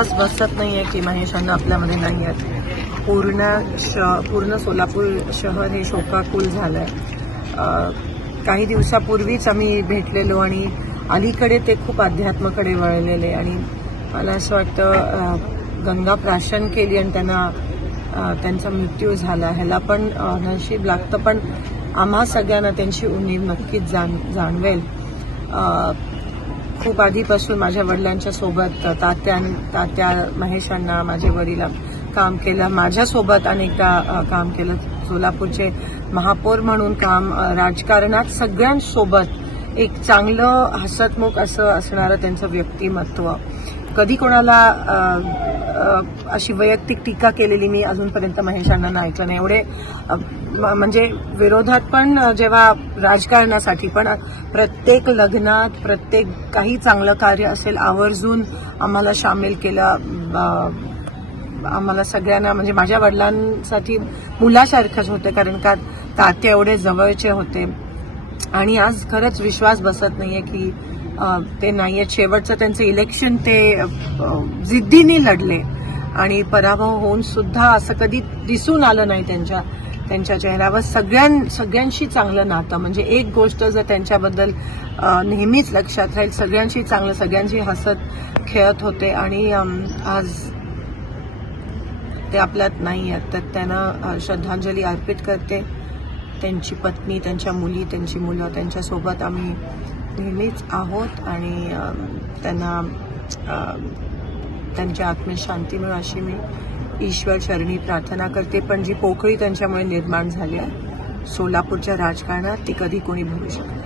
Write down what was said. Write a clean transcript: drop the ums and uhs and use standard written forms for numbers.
विश्वास बसत नाहीये की महेश अण्णा आपल्यामध्ये नाही आहेत. पूर्ण सोलापूर शहर हे शोकाकुल झालंय. काही दिवसापूर्वीच आम्ही भेटलेलो आणि अलीकडे ते खूप अध्यात्माकडे वळलेले आणि मला असं वाटतं गंगा प्राशन केली आणि त्यांचा मृत्यू झाला. ह्याला पण नशीब लागतं, पण आम्हा सगळ्यांना त्यांची उणीव नक्कीच जाणवेल. खूप आधीपासून माझ्या वडिलांच्या सोबत तात्या महेश अण्णा माझे वडील काम केलं, माझ्यासोबत अनेकदा काम केलं. सोलापूरचे महापौर म्हणून काम, राजकारणात सगळ्यांसोबत एक चांगलं हसतमुख असं असणारं त्यांचं व्यक्तिमत्व. कधी कोणाला अशी वैयक्तिक टीका केलेली मी अजूनपर्यंत महेश अण्णांना ऐकलं नाही. एवढे म्हणजे विरोधात पण, जेव्हा राजकारणासाठी पण प्रत्येक लग्नात, प्रत्येक काही चांगलं कार्य असेल आवर्जून आम्हाला सामील केलं. आम्हाला सगळ्यांना, म्हणजे माझ्या वडिलांसाठी मुलासारखंच होते, कारण का तात्या एवढे जवळचे होते. आणि आज खरंच विश्वास बसत नाहीये की ते नाहीये. शेवटचं त्यांचं इलेक्शन ते जिद्दीने लढले आणि पराभव होऊन सुद्धा असं कधी दिसून आलं नाही त्यांच्या चेहऱ्यावर. सगळ्यांशी चांगलं नातं, म्हणजे एक गोष्ट जर त्यांच्याबद्दल नेहमीच लक्षात राहील, सगळ्यांशी चांगलं, सगळ्यांशी हसत खेळत होते. आणि आज ते आपल्यात नाही आहेत, तर त्यांना श्रद्धांजली अर्पित करते. त्यांची पत्नी, त्यांच्या मुली, त्यांची मुलं, त्यांच्यासोबत आम्ही नेहमीच आहोत आणि त्यांना त्यांच्या आत्मेत शांती मिळो अशी मी ईश्वर चरणी प्रार्थना करते. पण जी पोकळी त्यांच्यामुळे निर्माण झाली आहे सोलापूरच्या राजकारणात, ती कधी कोणी भरू शकत.